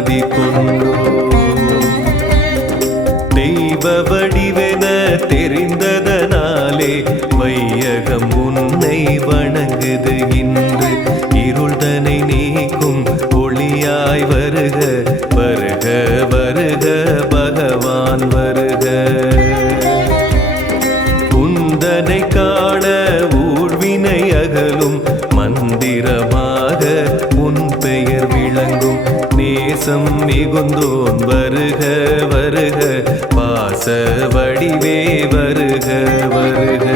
மதி கொண்டோ தெய்வ வடிவென தெரிந்ததனாலே வையகம் உன்னை வணங்குது இன்று இருள்தனை நீக்கும் ஒளியாய் வருக வருக வருக பகவான் வருக உந்தனை காண ஊழ்வினை அகலும் மந்திரமாக உன் பெயர் விளங்கும் நேசம் மிகுந்தோன் வருக வருக பாச வடிவே வருக வருக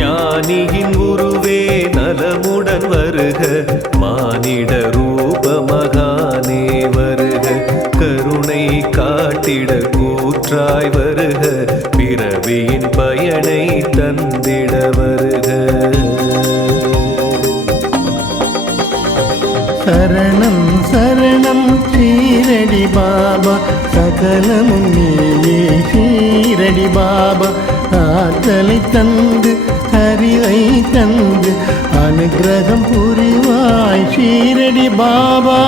ஞானியின் உருவே நலமுடன் வருக மானிட ரூப மகானே வருக கருணை காட்டிட கூற்றாய் வருக பிறவியின் பயனை தந்திட வருக சரணம் சரணம் ஷீரடி பாபா சகலமும் நீயே ஷீரடி பாபா ஆற்றலை தந்து அறிவை தந்து அனுகிரகம் புரிவாய் ஷீரடி பாபா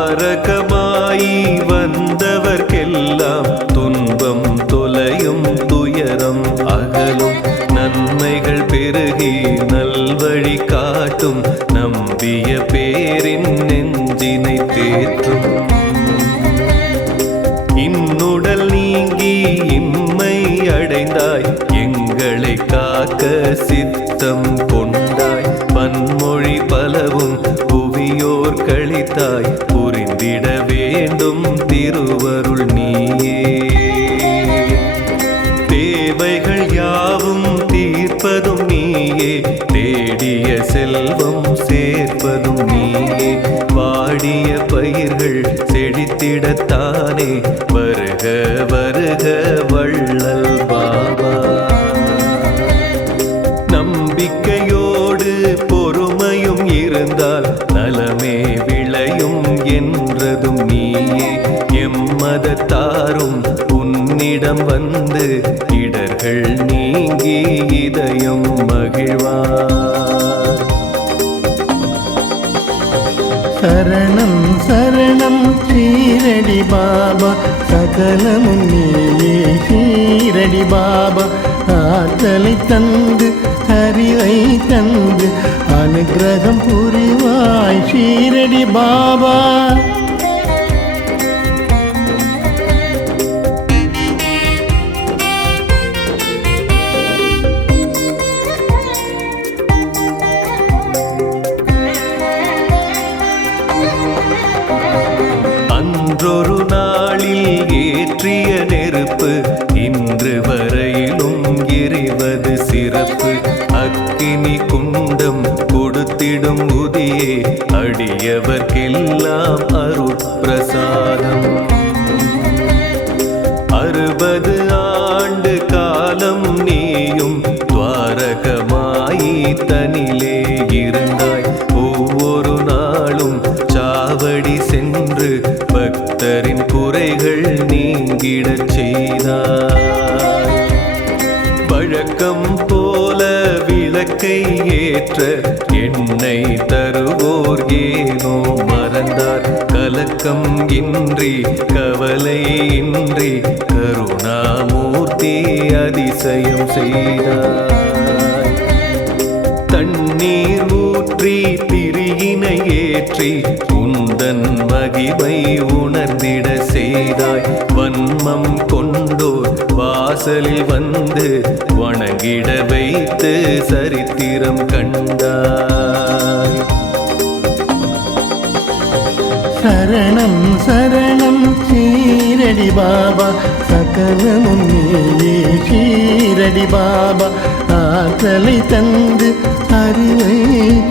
துவாரகமாயி வந்தவர்க்கெல்லாம் துன்பம் தொலையும் துயரம் அகலும் நன்மைகள் பெருகி நல்வழி காட்டும் நம்பிய பேரின் நெஞ்சினை தேற்றும் இன்னுடல் நீங்கி இம்மை அடைந்தாய் எங்களை காக்க சித்தம் கொண்டாய் பன்மொழி பலவும் புவியோர் கழித்தாய் புரிந்திட வேண்டும் திருவருள் நீயே தேவைகள் யாவும் தீர்ப்பதும் நீயே தேடிய செல்வம் சேர்ப்பதும் நீயே வாடிய பயிர்கள் செழித்திடத்தானே வருக வருக வள்ளல் பாபா நம்பிக்கையோடு பொறுமையும் இருந்தால் நலமே விளையும் என்றதும் நீயே எம்மதத்தாரும் உன்னிடம் வந்து இடர்கள் நீங்கி இதயம் மகிழ்வார் சரணம் சரணம் ஷீரடி பாபா சகலமும் நீயே ஷீரடி பாபா ஆற்றலை தந்து அறிவை தந்து அனுகிரகம் புரிவாய் ஷீரடி பாபா அன்றொரு நாளில் ஏற்றிய நெருப்பு இன்று வரையிலும் எரிவது சிறப்பு அக்கினி குண்டம் கொடுத்திடும் உதியே அடியவர்க்கெல்லாம் அருட்பிரசாதம் 60 ஆண்டு காலம் நீயும் துவாரகமாயி தனிலே இருந்தாய் ஒவ்வொரு நாளும் சாவடி சென்று பக்தரின் குறைகள் நீங்கிடச் செய்தாய் வழக்கம் போல விளக்கை ஏற்ற எண்ணெய் தருவோர் ஏனோ மறந்தார் கலக்கம் இன்றி கவலை இன்றி கருணாமூர்த்தி அதிசயம் செய்தாய் தண்ணீர் ஊற்றி திரியினை ஏற்றி உந்தன் மகிமை உணர்ந்திட செய்தாய் வன்மம் கொண்டோர் வாசலில் வந்து வணங்கிட வைத்து சரித்திரம் கண்டாய் சரணம் சரணம் ஷீரடி பாபா சகலமும் நீயே ஷீரடி பாபா ஆற்றலை தந்து அறிவை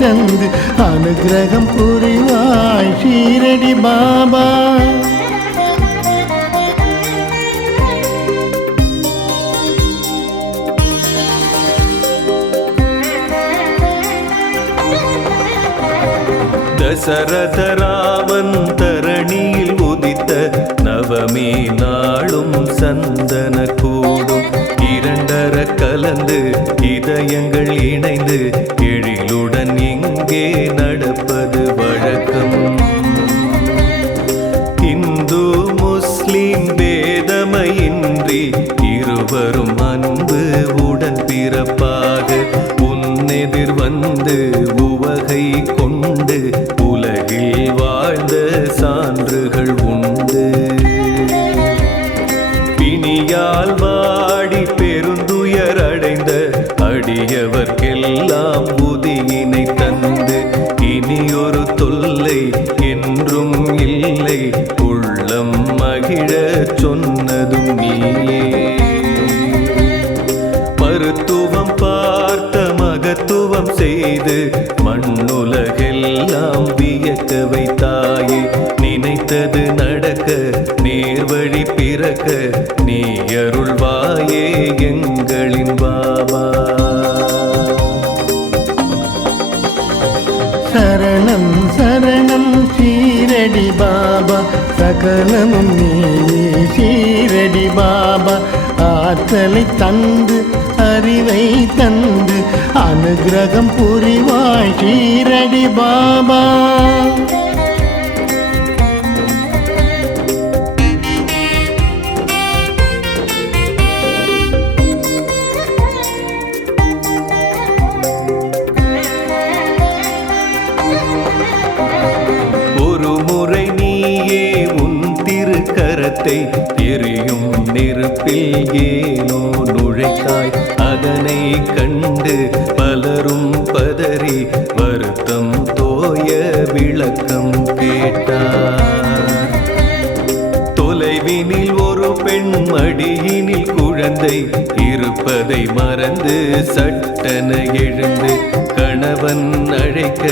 தந்து அனுகிரகம் புரிவாய் ஷீரடி பாபா தசரத ராமன் தரணியில் உதித்த நவ தவமே நாளும் சந்தன கூடும் இரண்டர கலந்து இதயங்கள் இணைந்து எழிலுடன் இங்கே நடப்பது வழக்கம். இந்து முஸ்லிம் பேதமையின்றி இருவரும் அன்பு உடன் பிறப்பாக உன்னெதிர் வந்து உவகை கொண்டு உலகில் வாழ்ந்த சான்றுகள் உண்டு. பிணியால் வாடி பெருந்துயர் அடைந்த அடியவர்க்கெல்லாம் உதியினை தந்து இனியொரு தொல்லை என்றும் இல்லை உள்ளம் மகிழ சொன்னதும் நீயே. மருத்துவம் பார்த்த மகத்துவம் செய்து மண்ணுலகெல்லாம் வியக்க வைத்தாயே. நினைத்தது நடக்க நேர்வழி பிறக்க நீ அருள்வாயே எங்களின் பாபா. சரணம் சரணம் ஷீரடி பாபா சகலமும் நீயே ஷீரடி பாபா. ஆற்றலை தந்து அறிவை தந்து அனுகிரகம் புரிவாய் ஷீரடி பாபா. ஒரு முறை நீயே உன் திருக்கரத்தை எரியும் நெருப்பில் ஏனோ நுழைத்தாய். அதனை கண்டு பலரும் பதறி வருத்தம் தோய விளக்கம் கேட்டார். தொலைவினில் ஒரு பெண் மடியினில் குழந்தை இருப்பதை மறந்து சட்டென எழுந்து கணவன் அழைக்க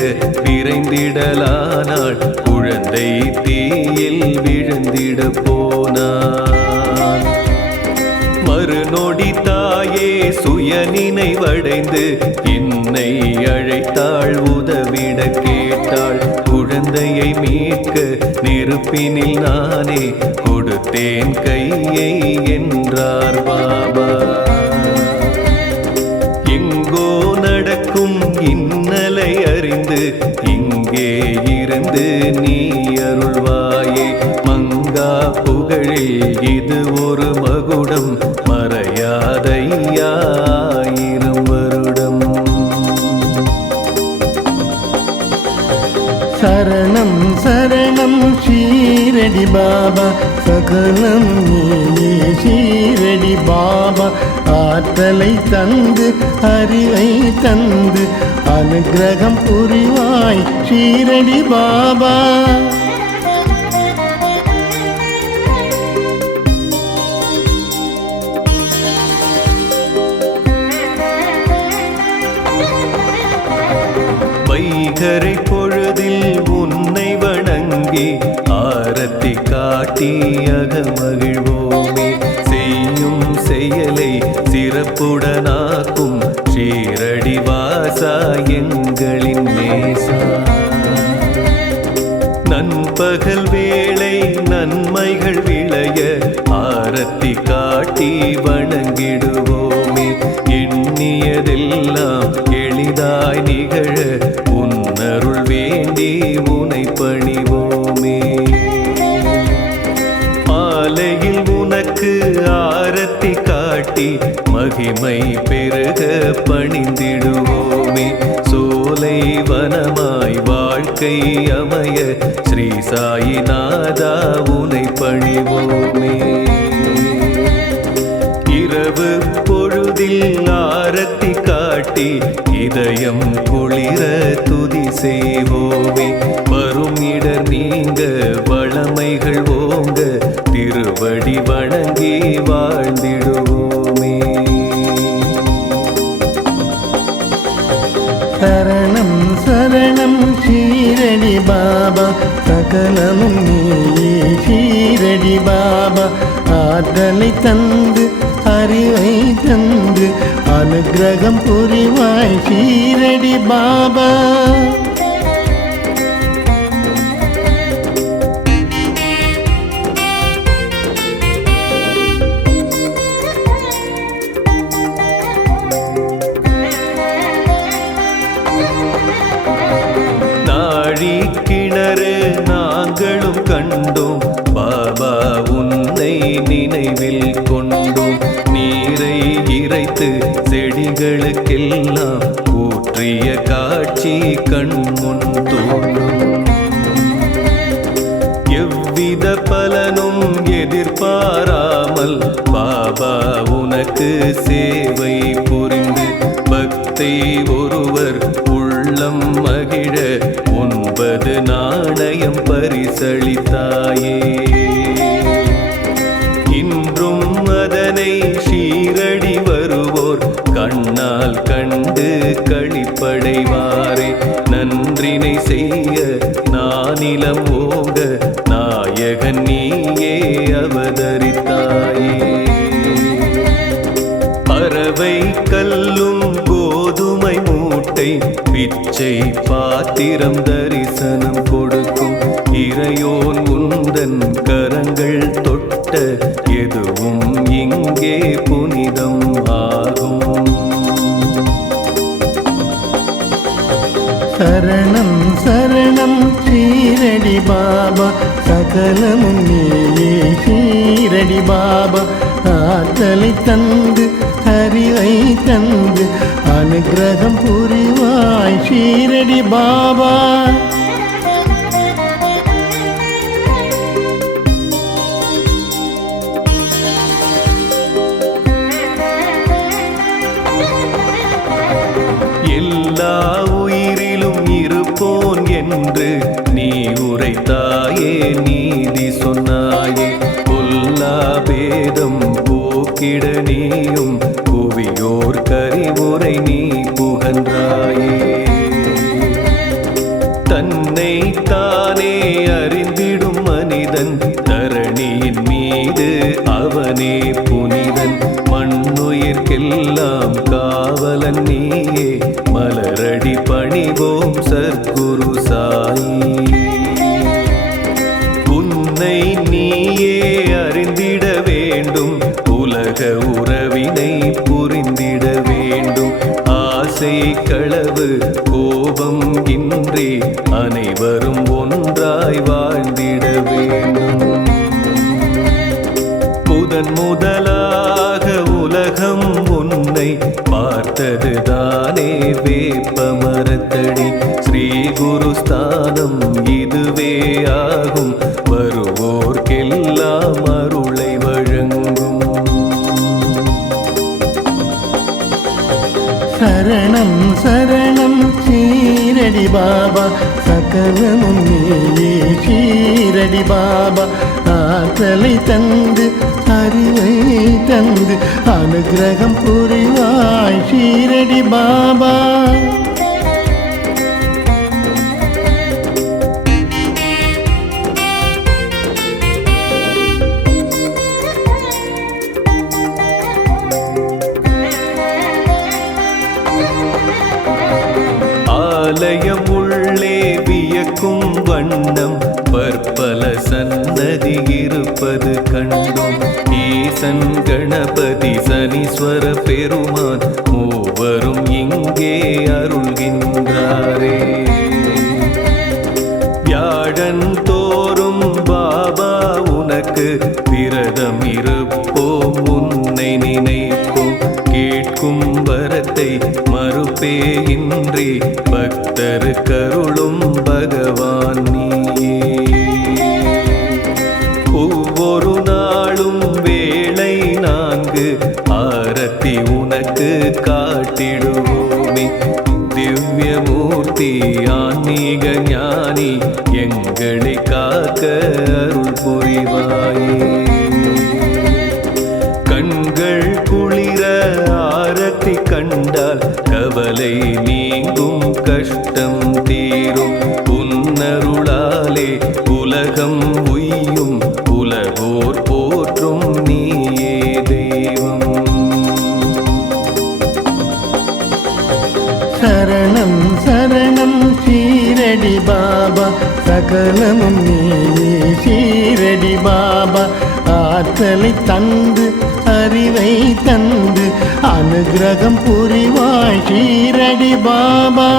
விரைந்திடலானாள். குழந்தை தீயில் விழுந்திட போனான். மறுநொடி தாயே சுய நினைவடைந்து என்னை அழைத்தாள் உதவிட கேட்டாள். குழந்தையை மீட்க நெருப்பினில் நானே கொடுத்தேன் கையை என்றார் பாபா. எங்கோ நடக்கும் இன்னலை அறிந்து இங்கே இருந்து நீ அருள்வாயே. மங்கா புகழில் இது ஒரு மகுடம் மறையாதையாயிரம் வருடம். சரணம் சரணம் ஷீரடி பாபா சகலம் நீயே ஷீரடி பாபா. ஆற்றலை தந்து அறிவை தந்து அனுகிரகம் புரிவாய் ஷீரடி பாபா. வைகரை பொழுதில் உன்னை வணங்கி ஆரத்தி காட்டி அகமகிழ்வோமே. செய்யும் செயலை சிறப்புடனாக்கும் ஷீரடி வாசா எங்களின் நேசா. நண்பகல் வேளை நன்மைகள் விளைய ஆரத்தி காட்டி வணங்கிடுவோமே. எண்ணியதெல்லாம் எளிதாய் நிகழ உன்னருள் வேண்டி உனை பணிவோமே. மாலையில் உனக்கு ஆரத்தி காட்டி மகிமை பெருக பணிந்திடுவோமே. சோலை வனமாய் வாழ்க்கை அமைய ஸ்ரீ சாயிநாதா உனை பணிவோமே. இரவு பொழுதில் ஆரத்தி காட்டி இதயம் குளிர துதி செய்வோமே. வரும் இடர் நீங்க வளமைகள் ஓங்க திருவடி வணங்கி வாழ்ந்திடுவோமே. சரணம் சரணம் ஷீரடி பாபா சகலமும் நீயே ஷீரடி பாபா. ஆற்றலை தந்து அறிவை தந்து அனுகிரகம் புரிவாய் ஷீரடி பாபா. எங்களுக்கெல்லாம் ஊற்றிய காட்சி கண்முன் தோன்றும். எவ்வித பலனும் எதிர்பாராமல் பாபா உனக்கு சேவை புரிந்து பக்தை ஒருவர் உள்ளம் மகிழ 9 நாணயம் பரிசளித்தாயே. இன்றும் அதனை ஷீரடி வருவோர் கண்ணால் கண்டு களிப்படைவாரே. நன்றினை செய்ய நானிலம் ஓங்க நாயகன் நீயே அவதரித்தாயே. பறவை கல்லும் கோதுமை மூட்டை பிச்சை பாத்திரம் தரிசனம் கொடுக்கும் இறையோன் உந்தன் கரங்கள் தொட்ட எதுவும் இங்கே புனிதம் ஆகும். சரணம் சரணம் ஷீரடி பாபா, சகலமும் நீயே ஷீரடி பாபா. ஆற்றலை தந்து அறிவை தந்து அனுகிரகம் புரிவாய் ஷீரடி பாபா. எல்லா உயிரிலும் இருப்போன் என்று நீ உரைத்தாயே, நீதி சொன்னாயே. பொல்லா பேதம் போக்கிட நீயும் புவியோர் கரிவுரை நீ புகன்றாயே. தன்னை தானே அறிந்திடும் மனிதன் தரணியின் மீது அவனே புனிதன். மண்ணுயிர்க்கெல்லாம் காவலன் நீயே, மலரடி பணிவோம் சற்குரு சாயி. உன்னை நீயே அறிந்திட வேண்டும், உலக உறவினை புரிந்திட வேண்டும். ஆசை களவு கோபம் இன்றி அனைவரும் ஒன்றாய் வாழ்ந்திட வேண்டும். முதலாக உலகம் உன்னை பார்த்தது தானே வேப்ப மரத்தடி. ஸ்ரீ குரு ஸ்தானம் இதுவே ஆகும், வருவோர்க்கெல்லாம் அருளை வழங்கும். சரணம் சரணம் ஷீரடி பாபா, சகலமும் நீயே ஷீரடி பாபா. ஆற்றலை தந்து அறிவை தந்து அனுகிரகம் புரிவாய் ஷீரடி பாபா. ஆலயம் உள்ளே வியக்கும் வண்ணம் பற்பல சன்னதி இருப்பது கண்டோம். ஈசன் கணபதி சனீஸ்வர பெருமான் மூவரும் இங்கே அருள்கின்றாரே. வியாழன் தோறும் பாபா உனக்கு விரதம் இருப்போம், உன்னை நினைப்போம். கேட்கும் வரத்தை மறுப்பே இன்றி பக்தரு கருளும் பகவான் நீயே. ஒவ்வொரு நாளும் வேளை 4 ஆரத்தி உனக்கு காட்டிடுவோமே. திவ்யமூர்த்தி ஆன்மீக ஞானி எங்களை காக்க அருள் புரிவாயே. கண்கள் குளிர ஆரத்தி கண்டால் கவலை நீங்கும், கஷ்டம் தீரும். உன்னருளாலே உலகம் உய்யும், உலகோர் போற்றும் நீயே தெய்வம். சரணம் சரணம் ஷீரடி பாபா, சகலமும் நீயே ஷீரடி பாபா. ஆற்றலை தந்து அறிவை தந்து அனுகிரகம் புரிவாய் ஷீரடி பாபா.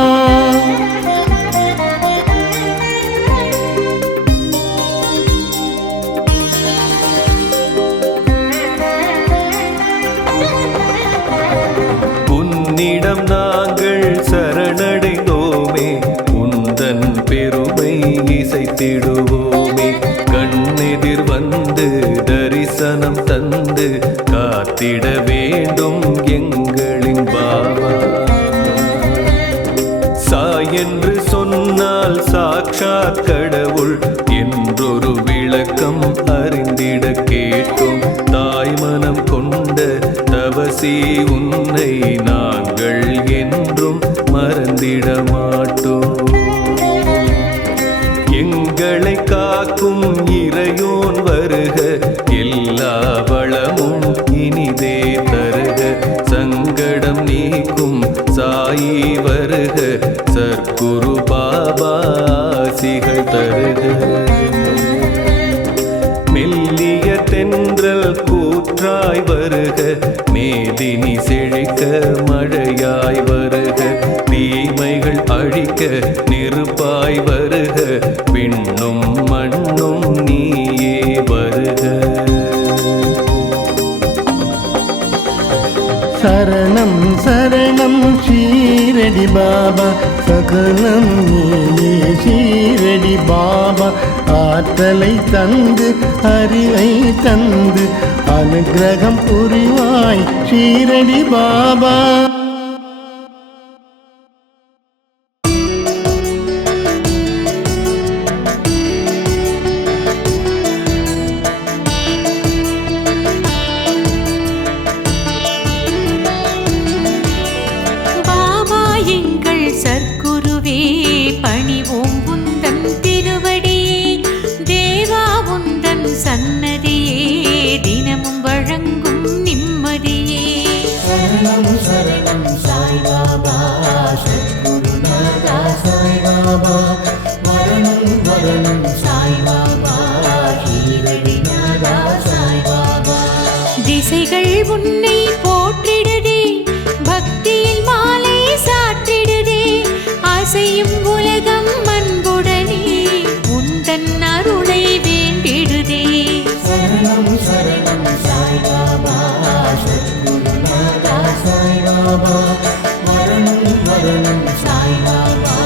கேட்டும் தாய்மனம் கொண்ட தவசி உன்னை நாங்கள் என்றும் மறந்திட மாட்டோம். எங்களை காக்கும் இறையோன் வருக, எல்லா வளமும் இனிதே தருக. சங்கடம் நீக்கும் சாயி வருக, சத்குரு பாபா ஆசிகள் தருக. மெல்லிய தென்றல் கூற்றாய் வருக, மேதினி செழிக்க மழையாய் வருக. தீமைகள் அழிக்க நெருப்பாய் வருக, விண்ணும் மண்ணும் நீயே வருக. சரணம் சரணம் ஷீரடி பாபா, சகலம் நீயே ஷீரடி பாபா. ஆற்றலை தந்து அறிவை தந்து அனுக்கிரகம் புரிவாய் ஷீரடி பாபா. சற்குருவே பணிவோம் உந்தன் திருவடியே, தேவா உந்தன் சன்னதியே தினமும் வழங்கும் நிம்மதியே. சரணம் சரணம் சாய் பாபா, சத்குருநாதா சாய் பாபா. மரணம் மரணம் சாய் பாபா, ஷீரடிநாதா சாய் பாபா. திசைகள் உன்னை போற்றிடுதே, பக்தியில் மாலை சாற்றிடுதே. அசையும் உலகம் அன்புடனே உந்தன் அருளை வேண்டிடுதே. சரணம் சரணம் சாய் பாபா, சத்குருநாதா சாய் பாபா. மரணம் மரணம் சாய் பாபா,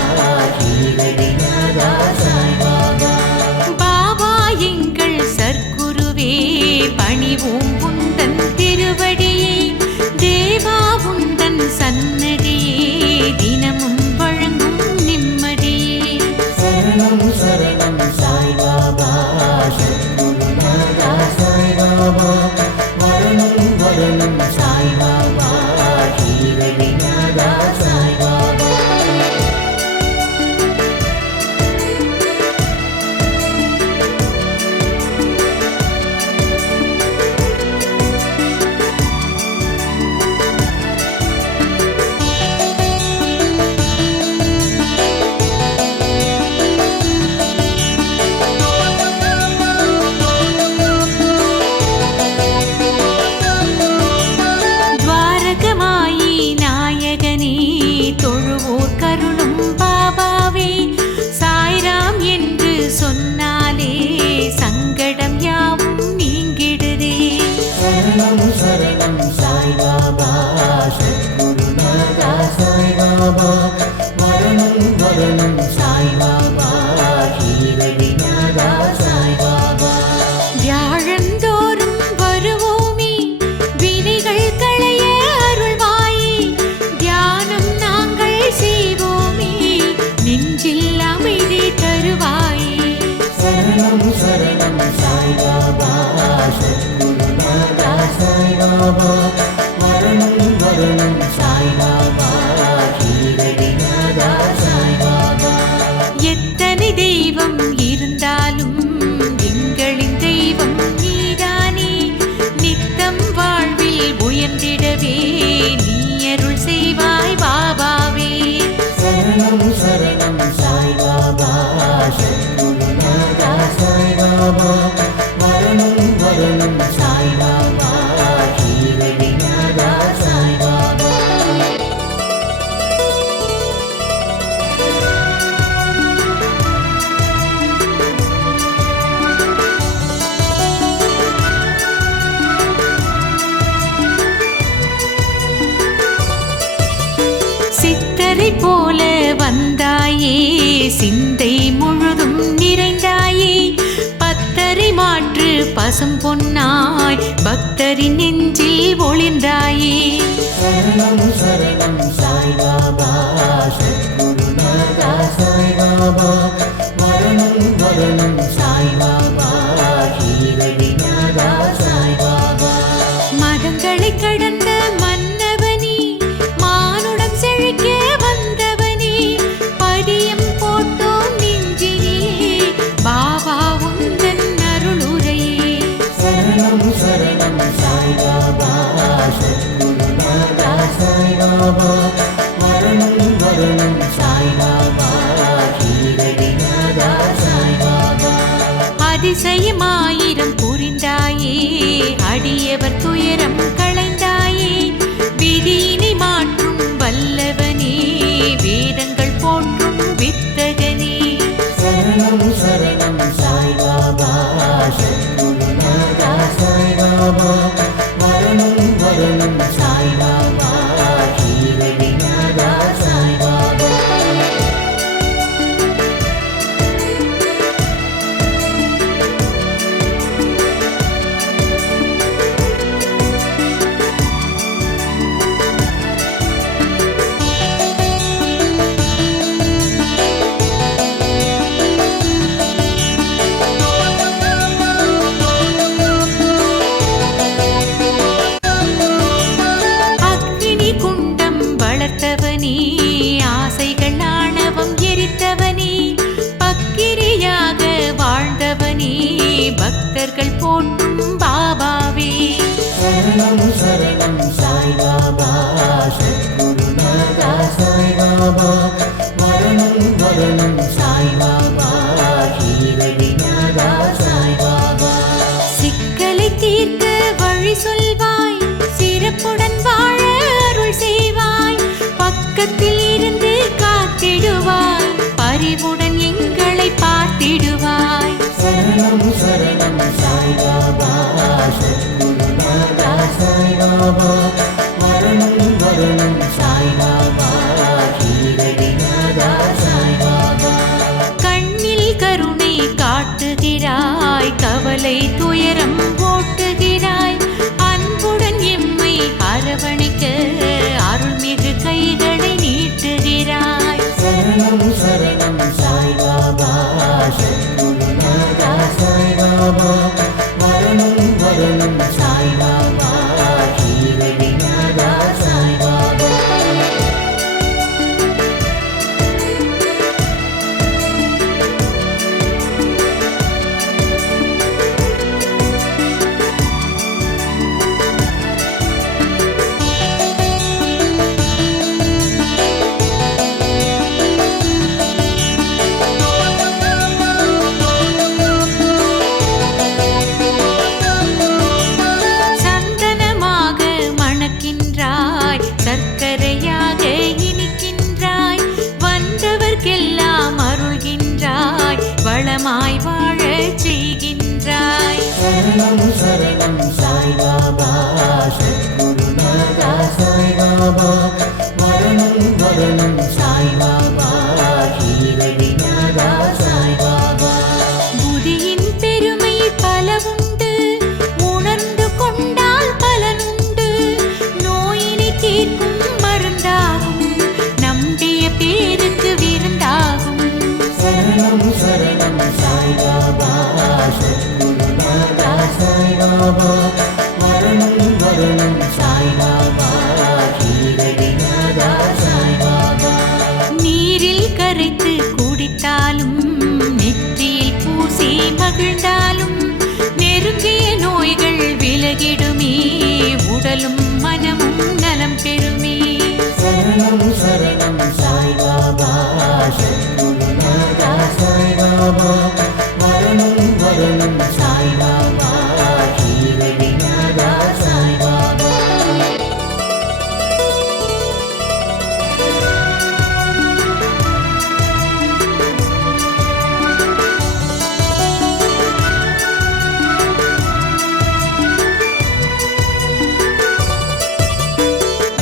ஷீரடிநாதா சாய் பாபா. பாபா எங்கள் சற்குருவே பணிவோம் உந்தன் திருவடியே, தேவா உந்தன் சன்னதியே தினமும் வழங்கும் நிம்மதியே. சரணம் சரணம் சாய் பாபா, சத்குருநாதா சாய் பாபா. மரணம் மரணம் சாய் பாபா, ஷீரடிநாதா சாய் பாபா. துவாரகமாயி நாயகனே தொழுவோர் கருளும் பாபாவே, சாய்ராம் என்று சொன்னாலே சங்கடம் யாவும் நீங்கிடுதே. சரணம் சரணம் சாய் பாபா, சத்குருநாதா சாய் பாபா. மரணம் மரணம் சாய் பாபா, ஷீரடிநாதா சாய் பாபா. வியாழந்தோறும் வருவோமே, வினைகள் களைய அருள்வாயே. தியானம் நாங்கள் செய்வோமே, நெஞ்சில் அமைதி தருவாயே. சரணம் சரணம் சாய் பாபா, சத்குருநாதா சாய் பாபா. மரணம் மரணம் சாய் பாபா, ஷீரடிநாதா சாய் பாபா. எத்தனை தெய்வம் இருந்தாலும் எங்களின் தெய்வம் நீதானே. நித்தம் வாழ்வில் உயர்ந்திடவே நீ அருள் செய்வாய் பாபாவே. சரணம் சரணம் சாய் பாபா, சத்குருநாதா சாய் பாபா. மரணம் மரணம் சாய் பாபா, ஷீரடிநாதா சாய் பாபா. சித்தரை போல வந்தாயே, சிந்தை முழுதும் நிறைந்தாயே. பத்தரை மாற்று பசும் பொன்னாய் பக்தரின் நெஞ்சில் ஒளிர்ந்தாயே. சரணம் சரணம் சாய் பாபா, சத்குருநாதா சாய் பாபா. மரணம் மரணம் சாய் பாபா, ஷீரடிநாதா சரணம் சரணம் சாய்பாபா சத்குருநாதா சாய்பாபா மரணம் மரணம் சாய்பாபா ஷீரடிநாதா சாய்பாபா அதிசயமாயிரம் புரிந்தாயே அடியவர் துயரம் களைந்தாயே விதியினை மாற்றும் வல்லவனே வேதங்கள் போற்றும் வித்தகனே சரணம் சரணம் சாய்பாபா சத்குருநாதா சாய்பாபா மரணம் மரணம் சாய்பாபா ஷீரடிநாதா சாய்பாபா அக்னி குண்டம் வளர்த்தவனே ஆசைகள் ஆணவம் எரித்தவனே பக்கிரியாக வாழ்ந்தவனே பக்தர்கள் போற்றும் பாபாவே சரணம் சரணம் சாய்பாபா சத்குருநாதா சாய்பாபா மரணம் மரணம் சாய்பாபா ஷீரடிநாதா சாய்பாபா சிக்கலை தீர்க்க வழி சொல்வாய் சிறப்புடன் வாழ அருள் செய்வாய் பக்கத்தில் இருந்து காத்திடுவாய் பரிவுடன் எங்களை பார்த்திடுவாய் சரணம் சரணம் சாய்பாபா சத்குருநாதா சாய்பாபா மரணம் மரணம் சாய்பாபா ஷீரடிநாதா சாய்பாபா கண்ணில் கருணை காட்டுகிறாய் கவலை துயரம் ஓட்டுகிறாய் அன்புடன் எம்மை அரவணைக்க அருள்மிகு கைகளை நீட்டுகிறாய் சரணம் சரணம் சாய்பாபா சத்குருநாதா சாய்பாபா மரணம் மரணம் சாய்பாபா ஷீரடிநாதா சாய்பாபா சந்தனமாக மணக்கின்றாய் சர்க்கரையாக இனிக்கின்றாய் வந்தவர்க்கெல்லாம் அருள்கின்றாய் வளமாய் வாழச் செய்கின்றாய் சரணம் சரணம் சாய்பாபா சத்குருநாதா சாய்பாபா மரணம் மரணம் சாய்பாபா ஷீரடிநாதா சாய்பாபா புதியின் பெருமை பலவுண்டு உணர்ந்து கொண்டால் பலனுண்டு நோயினை தீர்க்கும் மருந்தாகும் நம்பிய பேருக்கு விருந்தாகும் சரணம் சரணம் சாய்பாபா சத்குருநாதா சாய்பாபா மரணம் மரணம் சாய்பாபா ஷீரடிநாதா சாய்பாபா நீரில் கரைத்து குடித்தாலும் நெற்றியில் பூசி மகிழ்ந்தாலும் நெருங்கிய நோய்கள் விலகிடுமே உடலும் மனமும் நலம் பெறுமே சரணம் சரணம் சாய்பாபா சத்குருநாதா சாய்பாபா மரணம் மரணம் சாய்பாபா ஷீரடிநாதா சாய்பாபா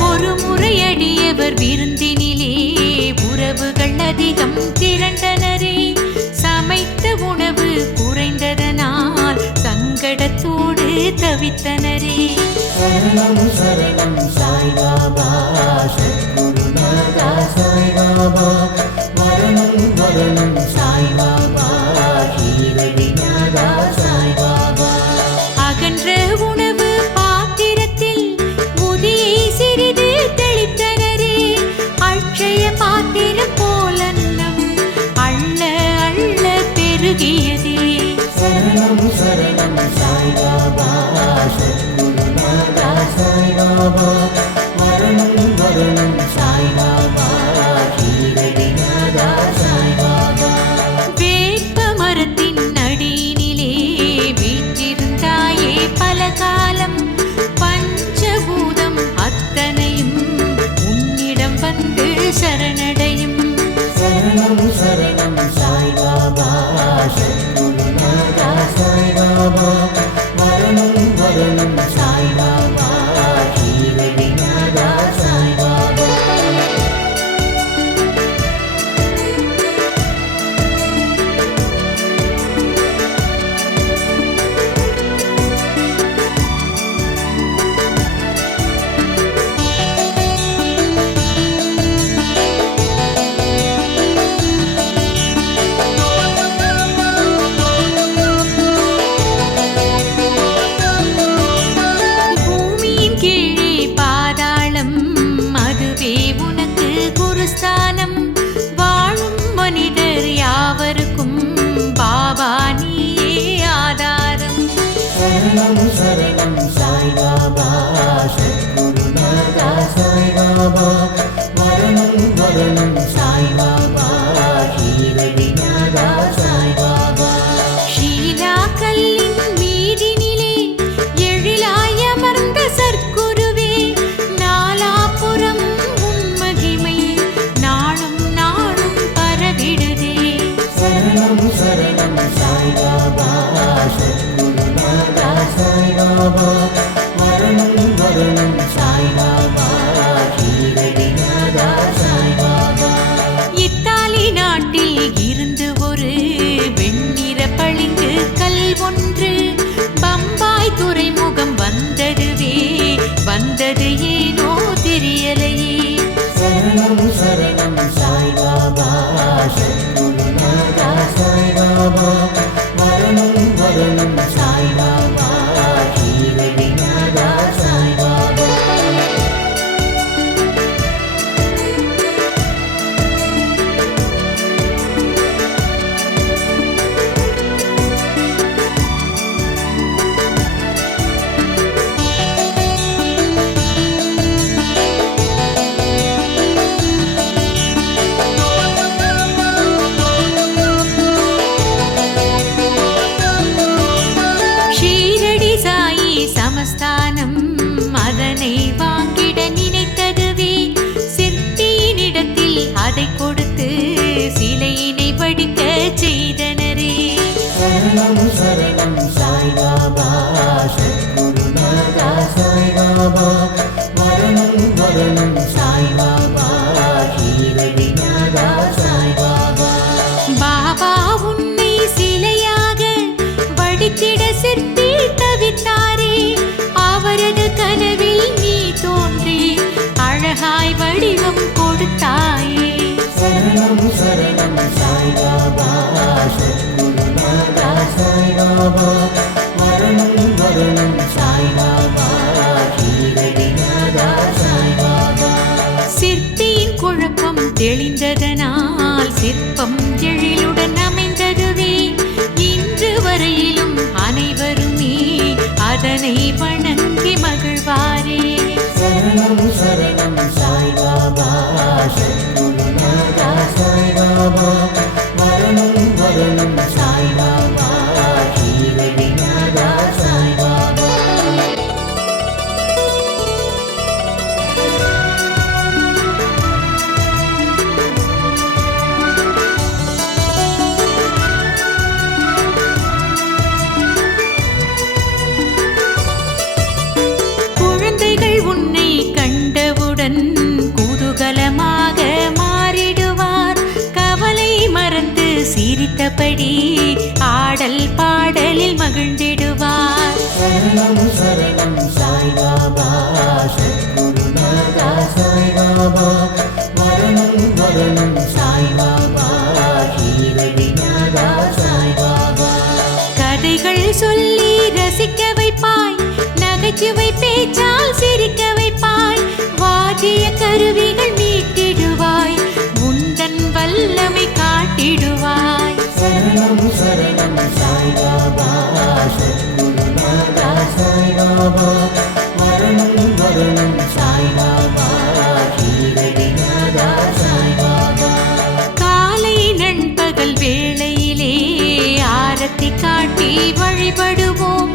ஒரு முறையடியவர் விருந்தினிலே உறவுகள் அதிகம் திரண்டனரே சமைத்த உணவு குறைந்ததனால் சங்கடத்தோடு தவித்தனரே சரணம் சரணம் சாய்பாபா சத்குருநாதா சாய்பாபா மரணம் மரணம் சாய்பாபா ஷீரடிநாதா சாய்பாபா அகன்ற உணவு பாத்திரத்தில் முதியை சிறிது தெளித்தனரே அட்சய பாத்திரம் போலன்னம் அள்ள அள்ள பெருகியதே சரணம் சரணம் சாய்பாபா சத்குருநாதா சாய்பாபா மரணம் மரணம் சாய்பாபா ஷீரடிநாதா சாய்பாபா வேப்ப மரத்தின் அடியினிலே வீற்றிருந்தாயே பல காலம் பஞ்சபூதம் அத்தனையும் உன்னிடம் வந்து சரணடையும் சரணம் சரணம் சாய்பாபா சத்குருநாதா சாய்பாபா மரணம் மரணம் சாய்பாபா ஷீரடிநாதா சாய்பாபா பூமியின் கீழே பாதாளம் அதுவே உனக்கு குருஸ்தானம் வாழும் மனிதர் யாவருக்கும் பாபா நீயே ஆதாரம் சரணம் சரணம் சாய்பாபா சத்குருநாதா சாய்பாபா மரணம் மரணம் சாய்பாபா ஷீரடிநாதா சாய்பாபா ஷீலா கல்லின் மீதினிலே எழிலாய் அமர்ந்த சற்குருவே நாலாபுரம் உன் மகிமை நாளும் நாளும் பரவிடுதே சரணம் சரணம் சாய்பாபா சத்குருநாதா சாய்பாபா மரணம் மரணம் சாய்பாபா ஷீரடிநாதா சாய்பாபா இத்தாலி நாட்டில் இருந்து ஒரு வெண்ணிற பளிங்கு கல் ஒன்று பம்பாய் துறைமுகம் வந்ததுவே வந்தது ஏனோ தெரியலையே சரணம் சரணம் சாய்பாபா சத்குருநாதா சாய்பாபா மரணம் மரணம் சாய்பாபா ஷீரடிநாதா சாய்பாபா ஷீரடி சாயி சமஸ்தானம் அதனை வாங்கிட நினைத்ததுவே சிற்பியினிடத்தில் அதை கொடுத்து சிலையினை வடிக்க செய்தனரே சரணம் சரணம் சாய்பாபா சத்குருநாதா சாய்பாபா மரணம் மரணம் சாய்பாபா ஷீரடிநாதா சாய்பாபா பாபா உன்னை சிலையாக வடித்திட சிற்பி தவித்தாரே அவரது கனவில் நீ தோன்றி அழகாய் வடிவம் கொடுத்தாயே சரணம் சரணம் சாய்பாபா சத்குருநாதா சாய்பாபா மரணம் மரணம் சாய்பாபா ஷீரடிநாதா சாய்பாபா சிற்பியின் குழப்பம் தெளிந்ததனால் சிற்பம் எழிலுடன் அமைந்ததுவே இன்று வரையிலும் அனைவருமே அதனை வணங்கி மகிழ்வாரே சரணம் சரணம் சாய்பாபா சத்குருநாதா சாய்பாபா மரணம் மரணம் சாய்பாபா ஷீரடிநாதா சாய்பாபா குழந்தைகள் உன்னை கண்டவுடன் குதூகலமாக மாறிடுவார் கவலை மறந்து சிரித்தபடி ஆடல் பாடலில் மகிழ்ந்திடுவார் சரணம் சரணம் சாய்பாபா சத்குருநாதா சாய்பாபா மரணம் மரணம் சாய்பாபா ஷீரடிநாதா சாய்பாபா கதைகள் சொல்லி ரசிக்க வைப்பாய் நகைச்சுவை பேச்சால் சிரிக்க வைப்பாய் வாத்திய கருவிகள் மீட்டிடுவாய் உந்தன் வல்லமை காட்டிடுவாய் சரணம் சரணம் சாய்பாபா சத்குருநாதா சாய்பாபா சாய்பாபா மரணம் மரணம் சாய்பாபா ஷீரடிநாதா சாய்பாபா காலை நண்பகல் வேளையிலே ஆரத்தி காட்டி வழிபடுவோம்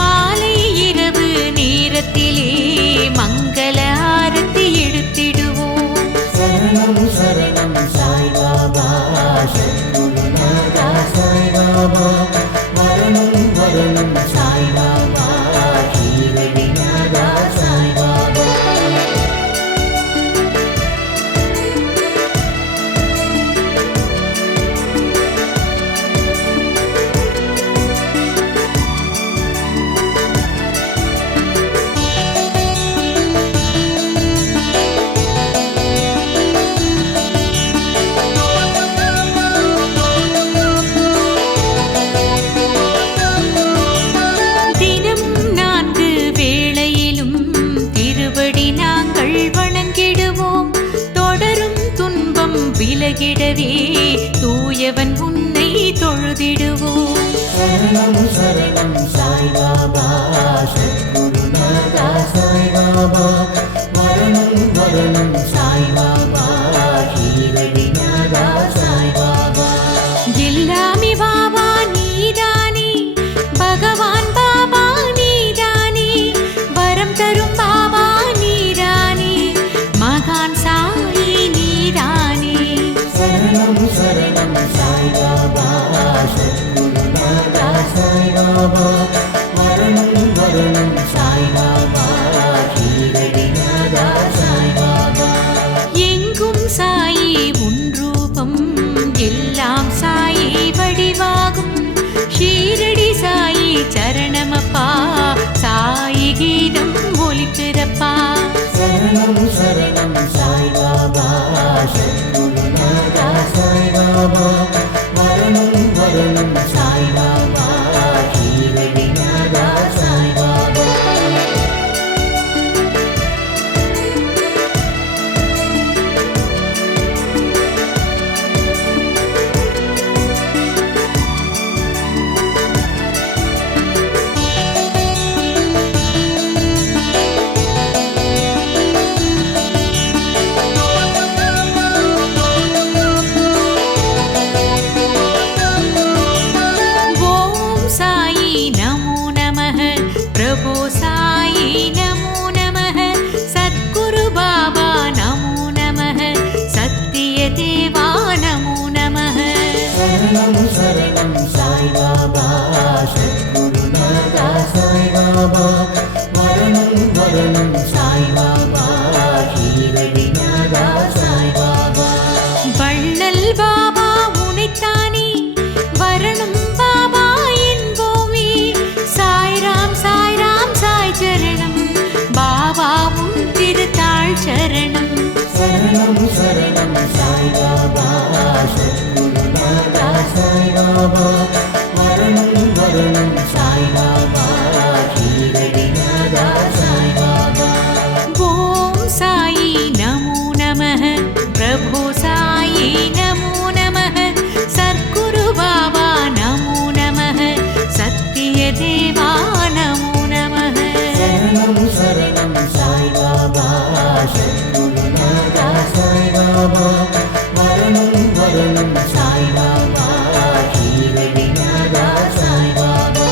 மாலை இரவு நேரத்திலே மங்கள ஆரத்தி எடுத்திடுவோம் சரணம் சரணம் சாய்பாபா சத்குருநாதா சாய்பாபா மரணம் மரணம் சாய்பாபா ஷீரடிநாதா சாய்பாபா தினமும் 4 வேளையிலும் திருவடி நாங்கள் வணங்கிடுவோம் தொடரும் துன்பம் விலகிடவே தூயவன் உன்னை தொழுதிடுவோம் சரணம் சரணம் சாய்பாபா சத்குருநாதா சாய்பாபா மரணம் மரணம் சாய்பாபா ஷீரடிநாதா சாய்பாபா எல்லாமே பாபா நீதானே பகவான் பாபா நீதானே வரம் தரும் பாபா நீதானே மகான் சாயி நீதானே சரணம் சரணம் சாய்பாபா சத்குருநாதா சாய்பாபா மரணம் மரணம் சாய்பாபா ஷீரடிநாதா சாய்பாபா எங்கும் சாயி உன் ரூபம் எல்லாம் சாயி வடிவாகும் ஷீரடி சாயி சரணமப்பா சாயி கீதம் ஒலிக்கிறப்பா சரணம் சரணம் சாய்பாபா சத்குருநாதா சாய்பாபா மரணம் மரணம் சாய்பாபா ஷீரடிநாதா சாய்பாபா ஓம் சாயி நமோ நமः பிரபு சாயி நமோ நமः சத்குரு பாபா நமோ நமः சத்திய தேவா நமோ நமः சரணம் சரணம் சாய்பாபா சத்குருநாதா சாய்பாபா மரணம் மரணம் சாய்பாபா ஷீரடிநாதா சாய்பாபா வள்ளல் பாபா உனைத்தானே வரணும் பாபா என்போமே சாய்ராம் சாய்ராம் சாய் சரணம் பாபா உன் திருத்தாள் சரணம் சரணம் சரணம் சாய்பாபா சத்குருநாதா சாய்பாபா மரணம் மரணம் சாய்பாபா ஷீரடிநாதா சாய்பாபா ஓம் சாயி நமோ நமः பிரபு சாயி நமோ நமः சத்குரு பாபா நமோ நமः சத்திய தேவா நமோ நமः சரணம் சரணம் சாய்பாபா சத்குருநாதா சாய்பாபா மரணம் மரணம் சாய்பாபா ஷீரடிநாதா சாய்பாபா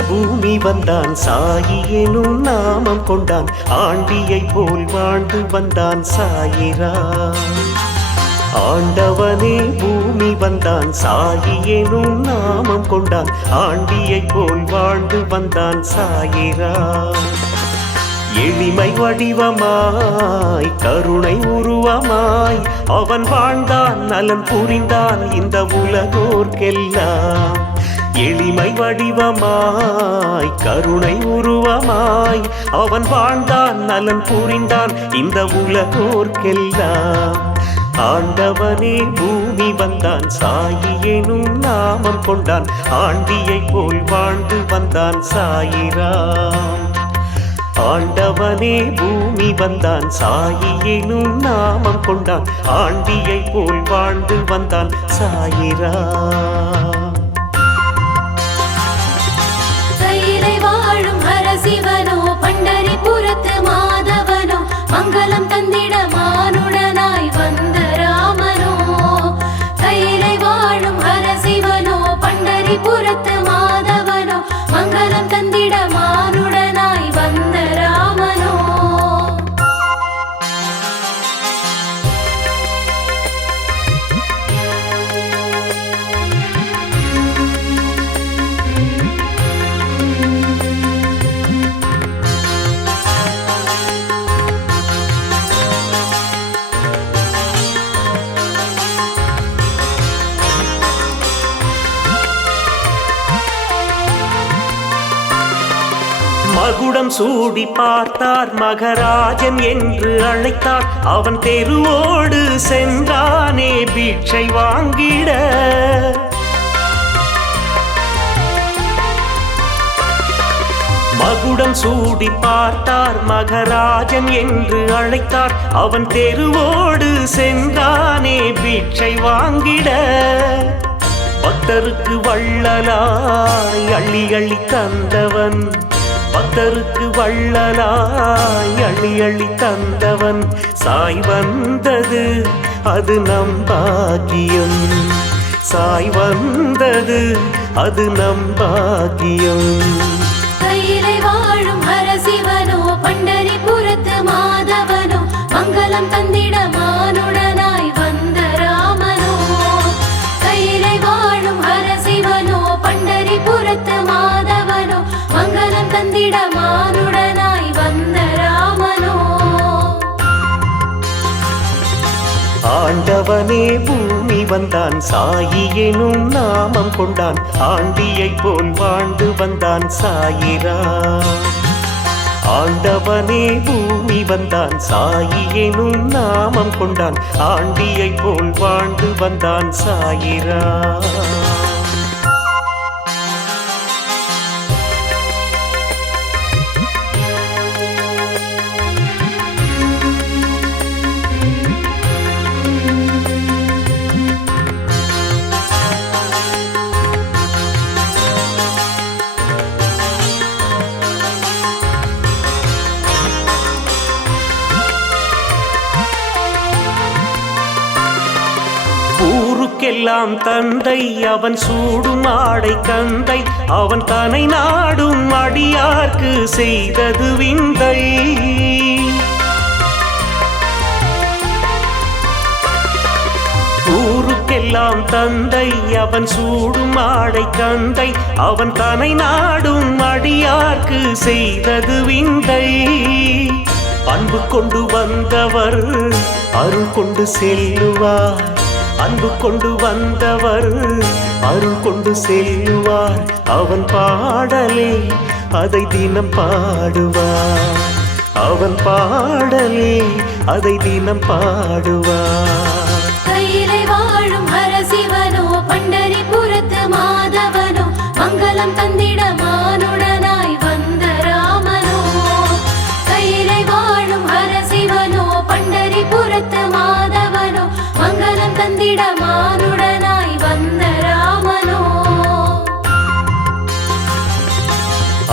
பூமி வந்தான் சாயி எனும் நாமம் கொண்டான் ஆண்டியை போல் வாழ்ந்து வந்தான் சாயிரா ஆண்டவனே பூமி வந்தான் சாயி எனும் நாமம் கொண்டான் ஆண்டியை போல் வாழ்ந்து வந்தான் சாயிரா எளிமை வடிவமாய் கருணை உருவமாய் அவன் வாழ்ந்தான் நலன் புரிந்தான் இந்த உலகோர்க்கெல்லாம் எளிமை வடிவமாய் கருணை உருவமாய் அவன் வாழ்ந்தான் நலன் புரிந்தான் இந்த உலகோர்க்கெல்லாம் ஆண்டவனே பூமி வந்தான் சாயி எனும் நாமம் கொண்டான் ஆண்டியை போல் வாழ்ந்து வந்தான் சாயிராம் ஆண்டவனே பூமி வந்தான் சாயி எனும் நாமம் கொண்டான் ஆண்டியை போல் வாழ்ந்து வந்தான் சாயிராம் கையிலை வாழும் ஹரசிவனோ பண்டரிபுரத்து மாதவனோ மங்களம் தந்திட மானுடனாய் வந்த ராமனோ கையிலை வாழும் ஹரசிவனோ பண்டரிபுரத்து மாதவனோ மங்களம் தந்திட மானுடனாய் வந்த ராமனோ மகுடம் சூடி பார்த்தார் மகராஜன் என்று அழைத்தார் அவன் தெருவோடு சென்றானே பிட்சை வாங்கிட மகுடம் சூடி பார்த்தார் மகராஜன் என்று அழைத்தார் அவன் தெருவோடு சென்றானே பிட்சை வாங்கிட பக்தருக்கு வள்ளலாய் அள்ளி அள்ளி தந்தவன் பக்தருக்கு வள்ளலாய் அள்ளி அள்ளி தந்தவன் சாய் வந்தது அது நம் பாக்கியம் சாய் வந்தது அது நம் பாக்கியம் கையிலை வாழும் ஹரசிவனோ பண்டரிபுரத்து மாதவனோ மங்களம் தந்திட மானுடனாய் வந்த ராமனோ கையிலை வாழும் ஹரசிவனோ பண்டரிபுரத்து மாதவனோ மங்களம் தந்திட மானுடனாய் வந்த ராமனோ ஆண்டவனே பூமி வந்தான் சாயி எனும் நாமம் கொண்டான் ஆண்டியை போல் வாழ்ந்து வந்தான் சாயிரா ஆண்டவனே பூமி வந்தான் சாயி எனும் நாமம் கொண்டான் ஆண்டியை போல் வாழ்ந்து வந்தான் சாயிரா ஊருக்கெல்லாம் தந்தை அவன் சூடும் ஆடை கந்தை அவன் தனை நாடும் அடியார்க்கு செய்தது விந்தை ஊருக்கெல்லாம் தந்தை அவன் சூடும் ஆடை கந்தை அவன் தனை நாடும் அடியார்க்கு செய்தது விந்தை அன்பு கொண்டு வந்தவர் அருள் கொண்டு செல்லுவார் அன்பு கொண்டு வந்தவர் அருள் கொண்டு செல்லுவார் அவன் பாடலே அதை தினம் பாடுவார் அவன் பாடலே அதை தினம் பாடுவார் கையிலை வாழும் ஹரசிவனோ பண்டரிபுரத்து மாதவனோ மங்களம் தந்திட மானுடனாய் வந்த ராமனோ கையிலை வாழும் ஹரசிவனோ பண்டரிபுரத்து மாதவனோ மங்களம் தந்திட மானுடனாய் வந்த ராமனோ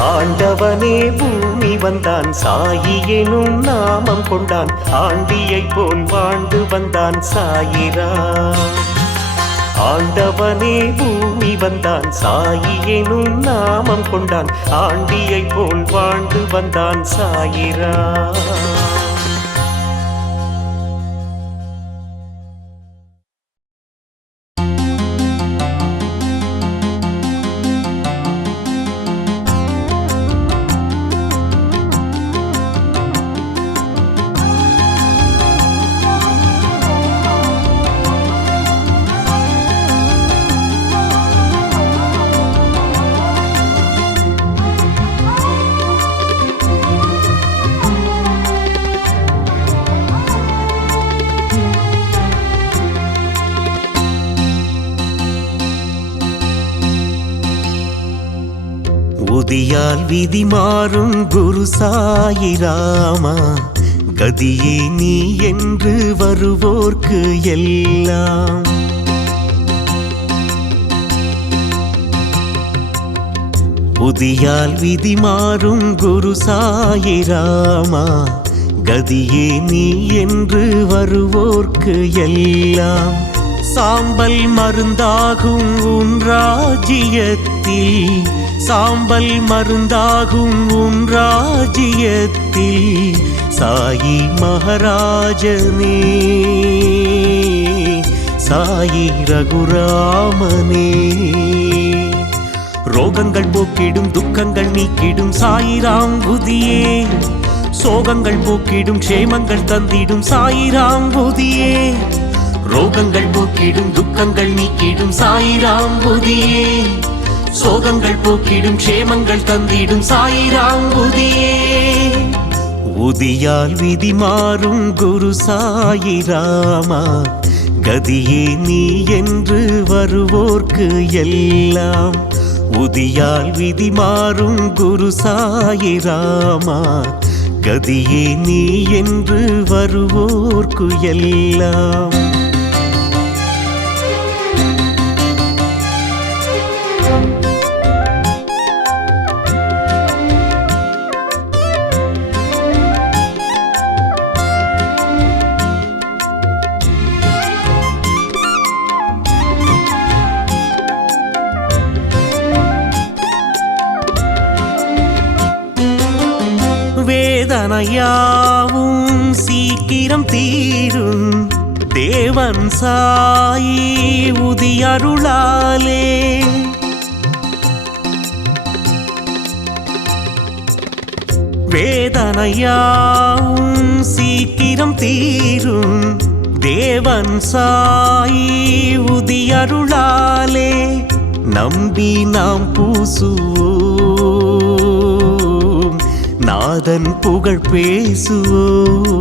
ஆண்டவனே பூமி வந்தான் சாயி எனும் நாமம் கொண்டான் ஆண்டியை போல் வாழ்ந்து வந்தான் சாயிரா ஆண்டவனே பூமி வந்தான் சாயி எனும் நாமம் கொண்டான் ஆண்டியை போல் வாழ்ந்து வந்தான் சாயிரா. உதியால் விதி மாறும் குரு சாயிராமா கதியே நீ என்று வருவோர்க்கு எல்லாம். உதியால் விதி மாறும் குரு சாயிராமா கதியே நீ என்று வருவோர்க்கு எல்லாம். சாம்பல் மருந்தாகும் உன் ராஜ்யத்தில் சாம்பல் மருந்தாகும் உன் ராஜ்யத்தில் சாயி மகாராஜனே சாயி ரகுராமனே. ரோகங்கள் போக்கிடும் துக்கங்கள் நீக்கிடும் சாயிராம் புதியே சோகங்கள் போக்கிடும் க்ஷேமங்கள் தந்திடும் சாயிராம் புதியே. ரோகங்கள் போக்கிடும் துக்கங்கள் நீக்கிடும் சாயிராம் புதியே சோகங்கள் போக்கிடும் க்ஷேமங்கள் தந்திடும் சாயிராம் புதியே. உதியால் விதி மாறும் குரு சாயிராமா கதியே நீ என்று வருவோர்க்கு எல்லாம். உதியால் விதி மாறும் குரு சாயிராமா கதியே நீ என்று வருவோர்க்கு எல்லாம். வேதனையாவும் சீக்கிரம் தீரும் தேவன் சாயி உதியருளாலே. வேதனையாவும் சீக்கிரம் தீரும் தேவன் சாயி உதியருளாலே. நம்பி நாம் பூசுவோம் நாதன் புகழ் பேசுவோம்.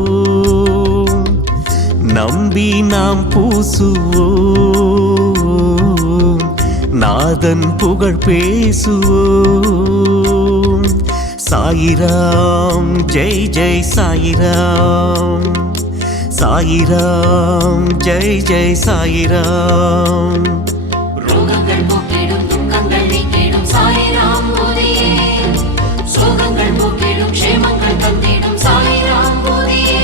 நம்பி நாம் பூசுவோம் நாதன் புகழ் பேசுவோம். சாயிராம் ஜெய் ஜெய் சாயிராம் சாயிராம் ஜெய் ஜெய் சாயிராம். ரோகங்கள் போக்கிடும் துக்கங்கள் நீக்கிடும் சாயிராம் புதியே சோகங்கள் போக்கிடும் க்ஷேமங்கள் தந்திடும் சாயிராம் புதியே.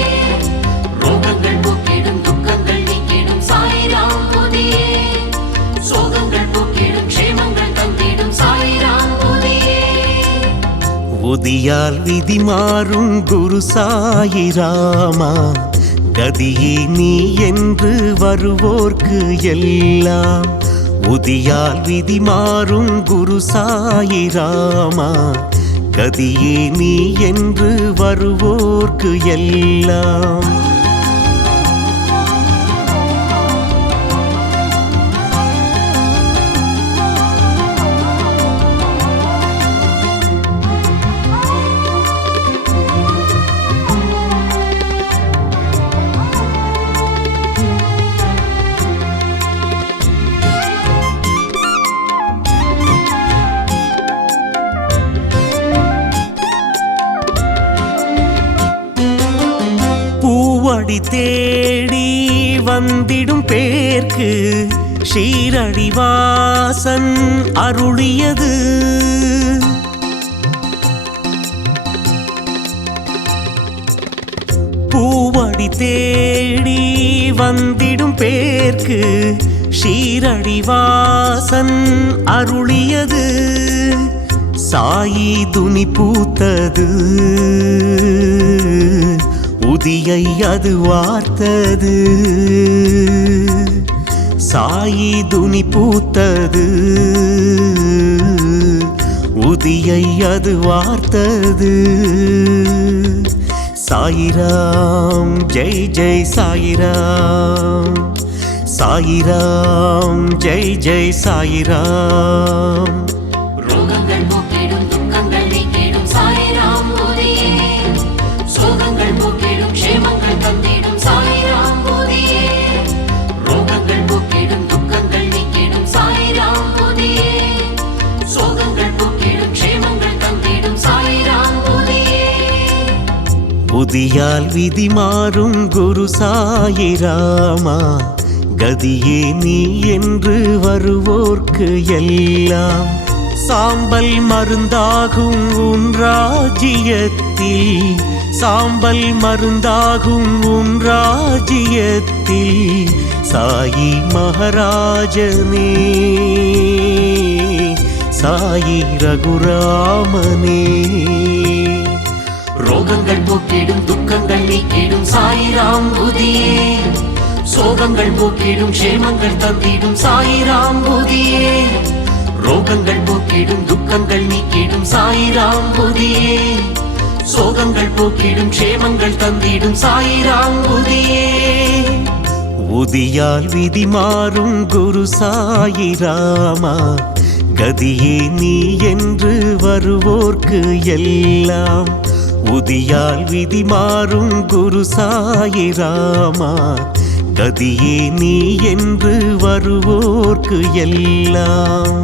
ரோகங்கள் போக்கிடும் துக்கங்கள் நீக்கிடும் சாயிராம் புதியே சோகங்கள் போக்கிடும் க்ஷேமங்கள் தந்திடும் சாயிராம் புதியே. உதியால் விதி மாறும் குரு சாயிராமா கதியே நீ என்று வருவோர்க்கு எல்லாம். உதியால் விதி மாறும் குரு சாயிராமா கதியே நீ என்று வருவோர்க்கு எல்லாம். பூவடி தேடி வந்திடும் பேர்க்கு ஷீரடிவாசன் அருளியது. பூவடி தேடி வந்திடும் பேர்க்கு ஷீரடிவாசன் அருளியது சாயி துணி பூத்தது உதியை அது வார்த்தது சாயி துணி பூத்தது உதியை அது வார்த்தது சாயிராம் ஜெய் ஜெய் சாயிராம் சாயிராம் ஜெய் ஜெய் சாயிராம் ரோகங்கள் போக்கிடும் துக்கங்கள் நீக்கிடும் சாயிராம் போதியே சோகங்கள் போக்கிடும் க்ஷேமங்கள் தந்திடும் சாயிராம் போதியே ரோகங்கள் போக்கிடும் துக்கங்கள் நீக்கிடும் சாயிராம் போதியே சோகங்கள் போக்கிடும் க்ஷேமங்கள் தந்திடும் சாயிராம் போதியே புதியால் விதி மாறும் குரு சாயிராமா கதியே நீ என்று வருவோர்க்கு எல்லாம் சாம்பல் மருந்தாகும் உன் ராஜ்யத்தில் சாம்பல் மருந்தாகும் உன் ராஜ்யத்தில் சாயி மகாராஜனே சாயி ரகுராமனே ரோகங்கள் போக்கிடும் துக்கங்கள் நீக்கிடும் சாயிராம் புதியே சோகங்கள் போக்கிடும் க்ஷேமங்கள் தந்திடும் சாயிராம் புதியே ரோகங்கள் போக்கிடும் துக்கங்கள் நீக்கிடும் சாயிராம் புதியே சோகங்கள் போக்கிடும் க்ஷேமங்கள் தந்திடும் சாயிராம் புதியே உதியால் விதி மாறும் குரு சாயிராமா கதியே நீ என்று வருவோர்க்கு எல்லாம் உதியால் விதி மாறும் குரு சாயிராமா கதியே நீ என்று வருவோர்க்கு எல்லாம்